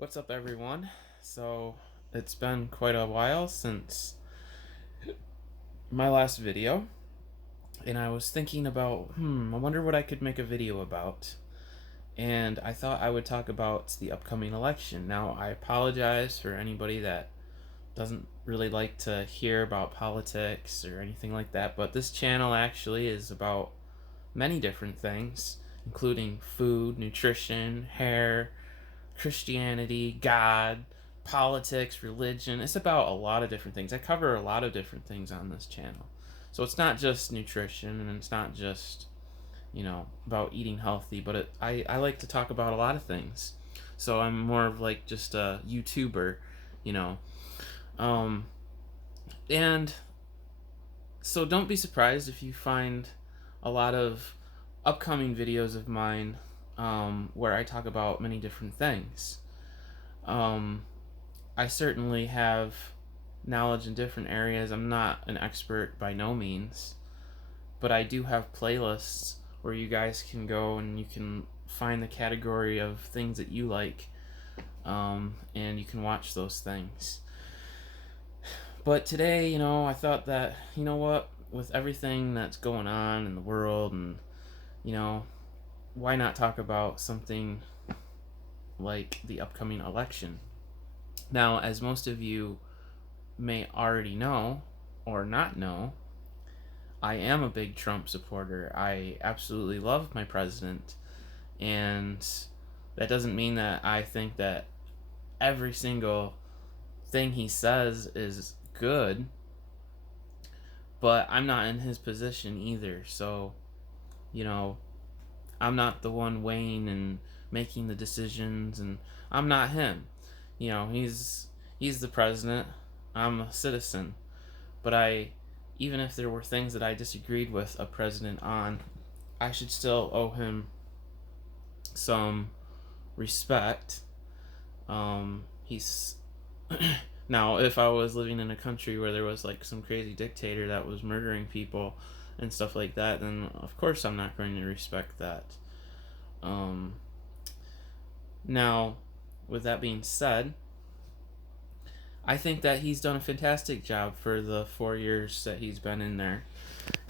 What's up, everyone? So, it's been quite a while since my last video, and I was thinking about, I wonder what I could make a video about. And I thought I would talk about the upcoming election. Now, I apologize for anybody that doesn't really like to hear about politics or anything like that, but this channel actually is about many different things, including food, nutrition, hair, Christianity, God, politics, religion. It's about a lot of different things. I cover a lot of different things on this channel. So it's not just nutrition and it's not just, about eating healthy, but I like to talk about a lot of things. So I'm more of like just a YouTuber, you know. Um, and so don't be surprised if you find a lot of upcoming videos of mine where I talk about many different things. Um, I certainly have knowledge in different areas. I'm not an expert by no means, but I do have playlists where you guys can go and you can find the category of things that you like, and you can watch those things. But today, I thought that, what, with everything that's going on in the world, and, you know, why not talk about something like the upcoming election? Now, as most of you may already know or not know, I am a big Trump supporter. I absolutely love my president. And that doesn't mean that I think that every single thing he says is good, but I'm not in his position either. So, you know, I'm not the one weighing and making the decisions, and I'm not him. He's the president. I'm a citizen. But even if there were things that I disagreed with a president on, I should still owe him some respect. He's now, if I was living in a country where there was like some crazy dictator that was murdering people and stuff like that, then of course I'm not going to respect that. Um, Now, with that being said, I think that he's done a fantastic job for the 4 years that he's been in there.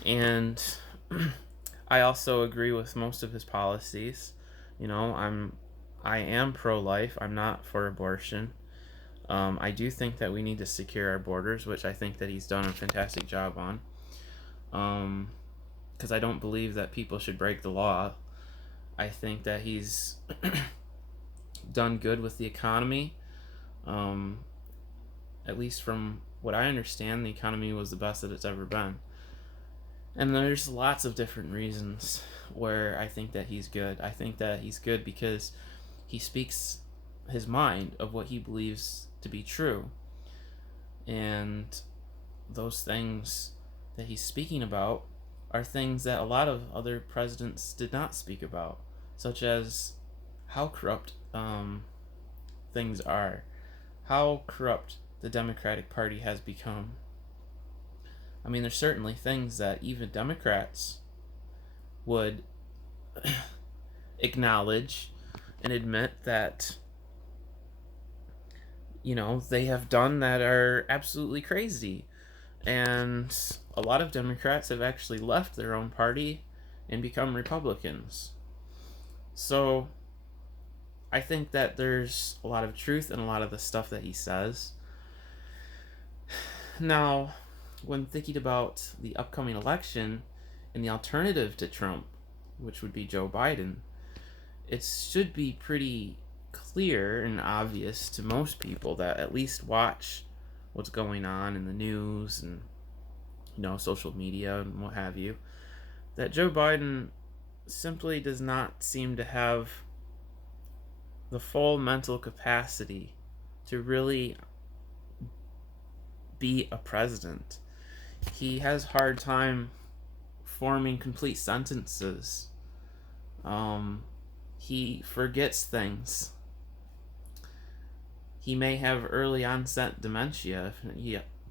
And I also agree with most of his policies. I am pro-life. I'm not for abortion. I do think that we need to secure our borders, which I think that he's done a fantastic job on. Because I don't believe that people should break the law. I think that he's done good with the economy. Um, at least from what I understand, the economy was the best that it's ever been. And there's lots of different reasons where I think that he's good. I think that he's good because he speaks his mind of what he believes to be true. And those things that he's speaking about are things that a lot of other presidents did not speak about, such as how corrupt things are, how corrupt the Democratic Party has become. I mean, there's certainly things that even Democrats would acknowledge and admit that, they have done that are absolutely crazy. And a lot of Democrats have actually left their own party and become Republicans. So I think that there's a lot of truth in a lot of the stuff that he says. Now, when thinking about the upcoming election and the alternative to Trump, which would be Joe Biden, it should be pretty clear and obvious to most people that at least watch what's going on in the news and social media and what have you, that Joe Biden simply does not seem to have the full mental capacity to really be a president. He has hard time forming complete sentences. He forgets things. He may have early onset dementia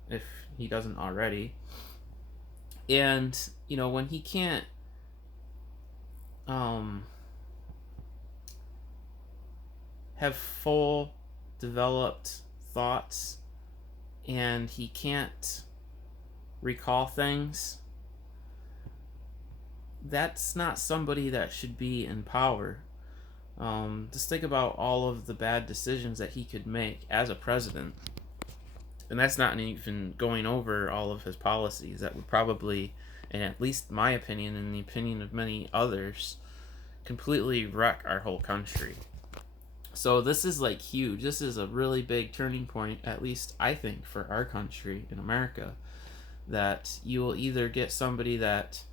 if he doesn't already. And when he can't have full developed thoughts and he can't recall things, that's not somebody that should be in power. Just think about all of the bad decisions that he could make as a president. And that's not even going over all of his policies that would probably, in at least my opinion and the opinion of many others, completely wreck our whole country. So this is like huge. This is a really big turning point, at least I think, for our country in America. That you will either get somebody that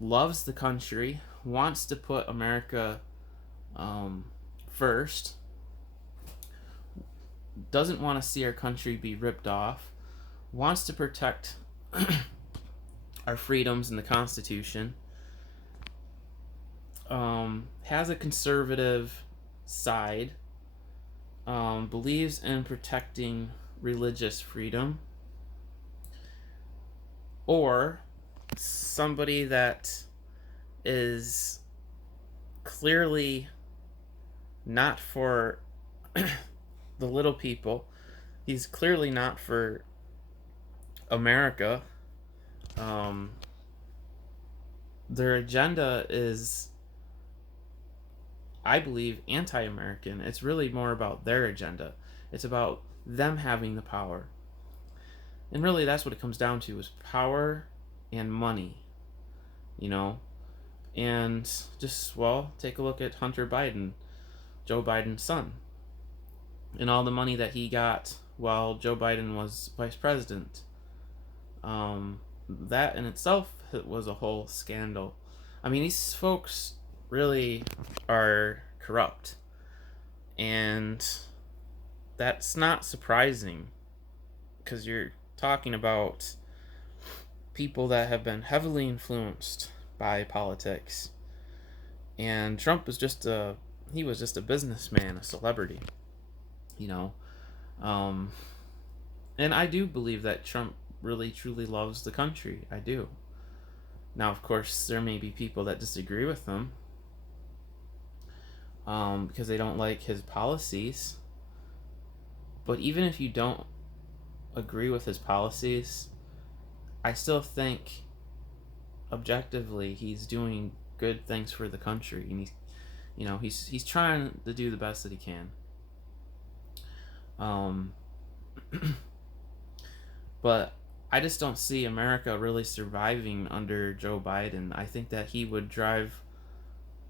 loves the country, wants to put America first, doesn't want to see our country be ripped off, wants to protect our freedoms and the Constitution, has a conservative side, believes in protecting religious freedom, or somebody that is clearly not for the little people. He's clearly not for America. Their agenda is, I believe, anti-American. It's really more about their agenda. It's about them having the power. And really that's what it comes down to, is power and money. You know? And just, well, take a look at Hunter Biden, Joe Biden's son, and all the money that he got while Joe Biden was vice president. That in itself was a whole scandal. I mean, these folks really are corrupt. And that's not surprising, because you're talking about people that have been heavily influenced by politics. And Trump was just a businessman, a celebrity, you know. And I do believe that Trump really truly loves the country. I do. Now, of course, there may be people that disagree with him because they don't like his policies. But even if you don't agree with his policies, I still think objectively he's doing good things for the country, and he's trying to do the best that he can. But I just don't see America really surviving under Joe Biden. I think that he would drive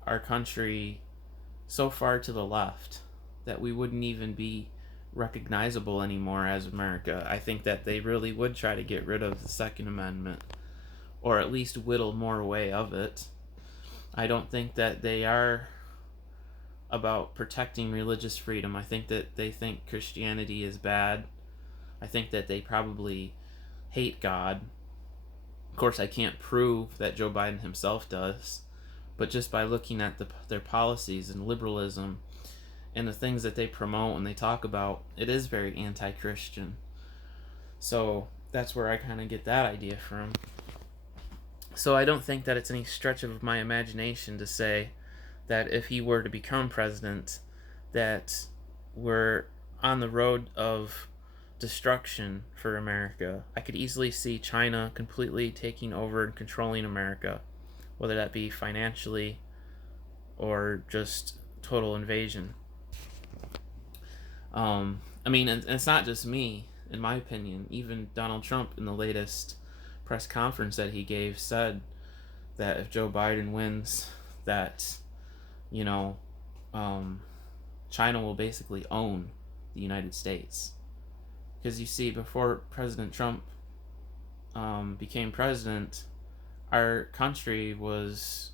our country so far to the left that we wouldn't even be recognizable anymore as America. I think that they really would try to get rid of the Second Amendment, or at least whittle more away of it. I don't think that they are about protecting religious freedom. I think that they think Christianity is bad. I think that they probably hate God. Of course, I can't prove that Joe Biden himself does, but just by looking at their policies and liberalism and the things that they promote and they talk about, it is very anti-Christian. So that's where I kind of get that idea from. So I don't think that it's any stretch of my imagination to say that if he were to become president, that we're on the road of destruction for America. I could easily see China completely taking over and controlling America, whether that be financially or just total invasion. I mean, and it's not just me, in my opinion. Even Donald Trump, in the latest press conference that he gave, said that if Joe Biden wins, that, China will basically own the United States. Because you see, before President Trump became president, our country was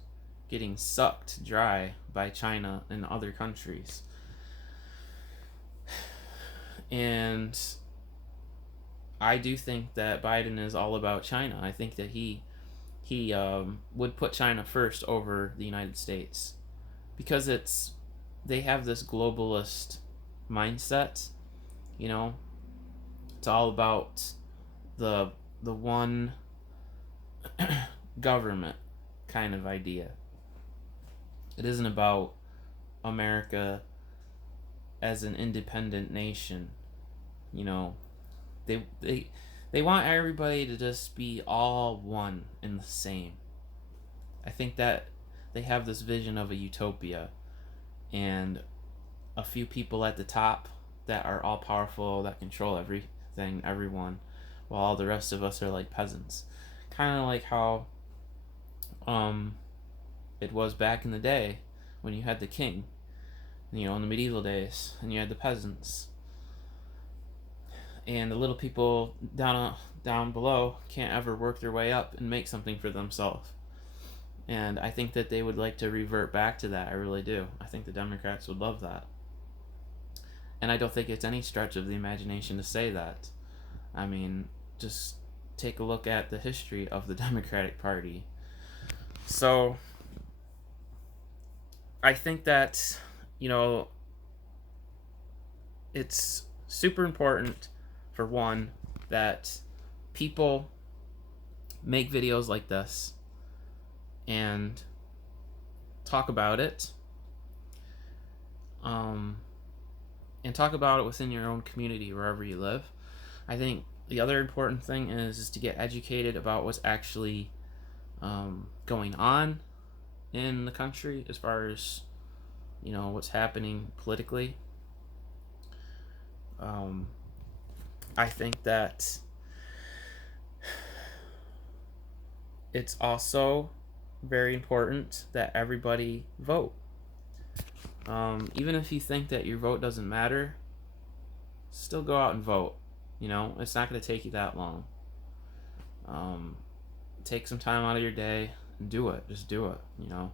getting sucked dry by China and other countries. And I do think that Biden is all about China. I think that he would put China first over the United States, because they have this globalist mindset. It's all about the one government kind of idea. It isn't about America as an independent nation. You know, they they they want everybody to just be all one and the same. I think that they have this vision of a utopia, and a few people at the top that are all powerful, that control everything, everyone, while all the rest of us are like peasants. Kind of like how um, it was back in the day when you had the king, you know, in the medieval days, and you had the peasants, and the little people down below can't ever work their way up and make something for themselves. And I think that they would like to revert back to that. I really do. I think the Democrats would love that. And I don't think it's any stretch of the imagination to say that. I mean, just take a look at the history of the Democratic Party. So, I think that, you know, it's super important, for one, that people make videos like this and talk about it, and talk about it within your own community wherever you live. I think the other important thing is to get educated about what's actually going on in the country as far as, you know, what's happening politically. I think that it's also very important that everybody vote. Even if you think that your vote doesn't matter, still go out and vote. You know, it's not going to take you that long. Take some time out of your day and do it. Just do it, you know.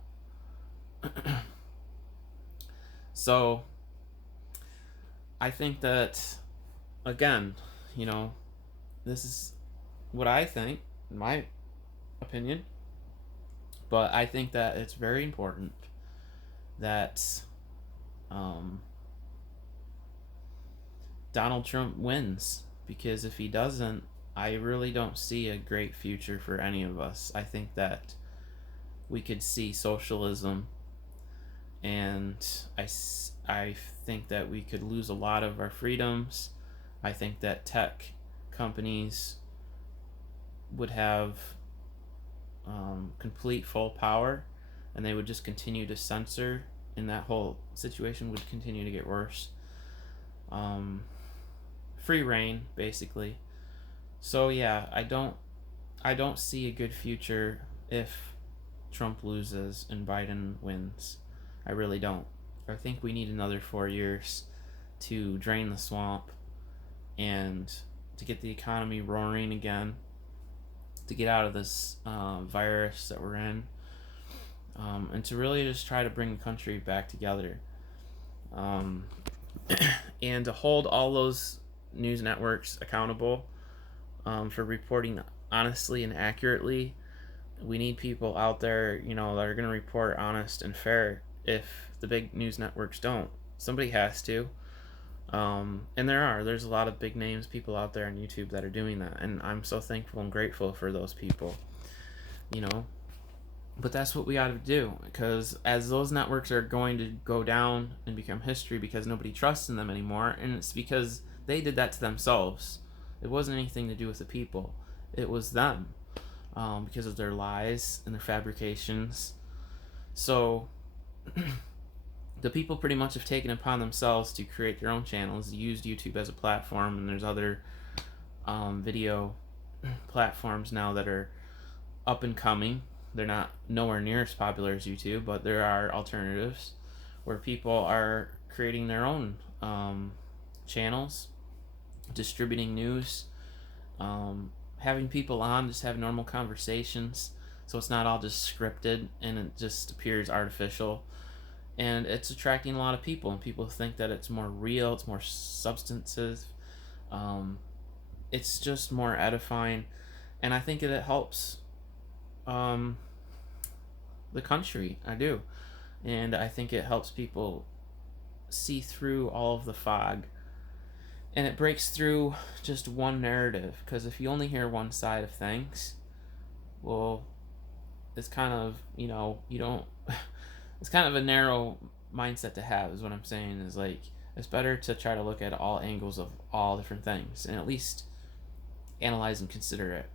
So, I think that, again, you know, this is what I think, in my opinion. But I think that it's very important that Donald Trump wins, because if he doesn't, I really don't see a great future for any of us. I think that we could see socialism, and I think that we could lose a lot of our freedoms. I think that tech companies would have complete full power, and they would just continue to censor, and that whole situation would continue to get worse. Free reign, basically. So yeah, I don't see a good future if Trump loses and Biden wins. I really don't. I think we need another 4 years to drain the swamp and to get the economy roaring again, to get out of this virus that we're in, and to really just try to bring the country back together, and to hold all those news networks accountable for reporting honestly and accurately. We need people out there, you know, that are going to report honest and fair. If the big news networks don't, somebody has to. And there's a lot of big names, people out there on YouTube that are doing that, and I'm so thankful and grateful for those people, you know. But that's what we ought to do, because as those networks are going to go down and become history because nobody trusts in them anymore, and it's because they did that to themselves. It wasn't anything to do with the people. It was them, because of their lies and their fabrications. So the people pretty much have taken upon themselves to create their own channels, used YouTube as a platform, and there's other video platforms now that are up and coming. They're not nowhere near as popular as YouTube, but there are alternatives where people are creating their own channels, distributing news, having people on, just have normal conversations, so it's not all just scripted and it just appears artificial. And it's attracting a lot of people, and people think that it's more real, it's more substantive, it's just more edifying, and I think it helps the country. I do. And I think it helps people see through all of the fog, and it breaks through just one narrative, because if you only hear one side of things, well, it's kind of, you know, you don't it's kind of a narrow mindset to have, is what I'm saying. Is like, It's better to try to look at all angles of all different things and at least analyze and consider it,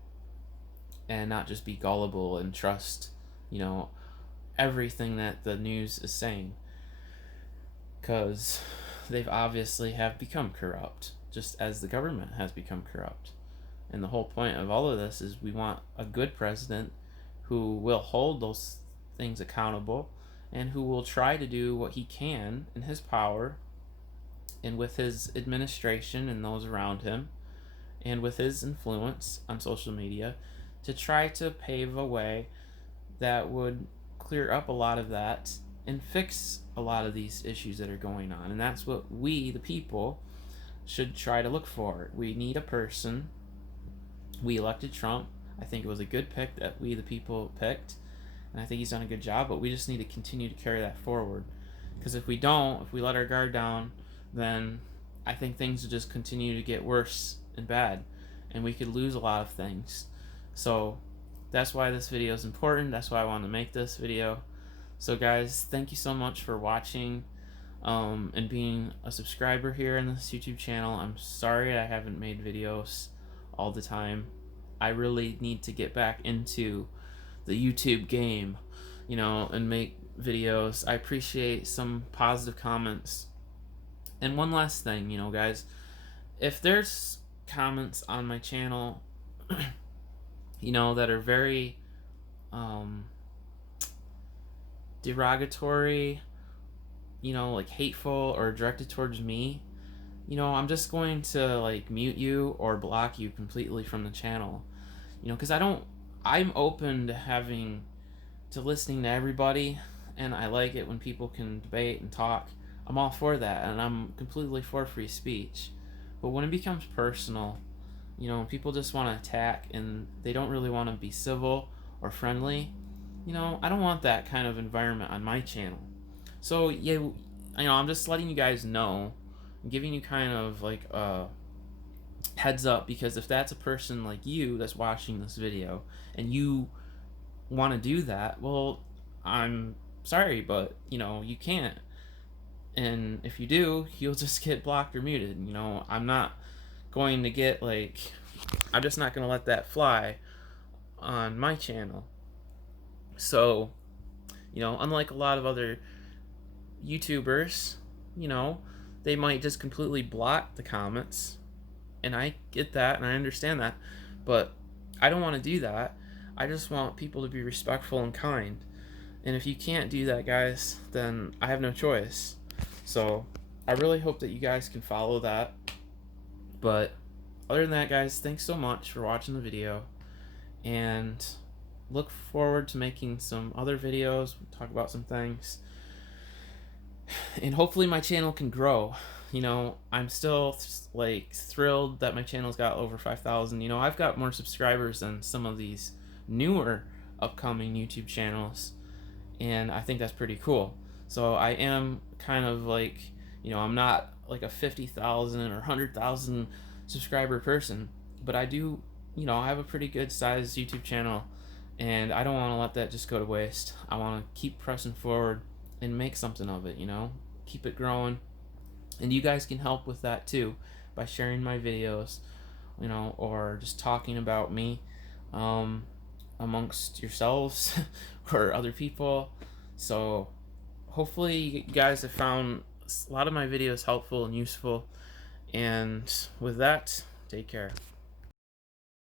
and not just be gullible and trust, everything that the news is saying, because they've obviously have become corrupt, just as the government has become corrupt. And the whole point of all of this is we want a good president who will hold those things accountable and who will try to do what he can in his power and with his administration and those around him and with his influence on social media to try to pave a way that would clear up a lot of that and fix a lot of these issues that are going on. And that's what we, the people, should try to look for. We need a person. We elected Trump. I think it was a good pick that we, the people, picked. And I think he's done a good job, but we just need to continue to carry that forward. Because if we don't, if we let our guard down, then I think things will just continue to get worse and bad. And we could lose a lot of things. So that's why this video is important. That's why I wanted to make this video. So guys, thank you so much for watching and being a subscriber here in this YouTube channel. I'm sorry I haven't made videos all the time. I really need to get back into the YouTube game, and make videos. I appreciate some positive comments. And one last thing, guys, if there's comments on my channel that are very derogatory, like hateful or directed towards me, I'm just going to mute you or block you completely from the channel. Because I'm open to listening to everybody, and I like it when people can debate and talk. I'm all for that, and I'm completely for free speech. But when it becomes personal, people just want to attack and they don't really want to be civil or friendly, I don't want that kind of environment on my channel. So yeah, I'm just letting you guys know, I'm giving you kind of like a heads up, because if that's a person like you that's watching this video and you want to do that, well, I'm sorry, but you can't. And if you do, you'll just get blocked or muted. I'm not going to get I'm just not going to let that fly on my channel. So, unlike a lot of other YouTubers, they might just completely block the comments. And I get that and I understand that. But I don't want to do that. I just want people to be respectful and kind. And if you can't do that, guys, then I have no choice. So I really hope that you guys can follow that. But other than that, guys, thanks so much for watching the video. And look forward to making some other videos, talk about some things. And hopefully my channel can grow. I'm still thrilled that my channel's got over 5,000. I've got more subscribers than some of these newer upcoming YouTube channels. And I think that's pretty cool. So I am kind of I'm not like a 50,000 or 100,000 subscriber person, but I do, I have a pretty good sized YouTube channel, and I don't want to let that just go to waste. I want to keep pressing forward and make something of it, keep it growing. And you guys can help with that too by sharing my videos, or just talking about me amongst yourselves or other people. So hopefully you guys have found a lot of my videos helpful and useful. And with that, take care.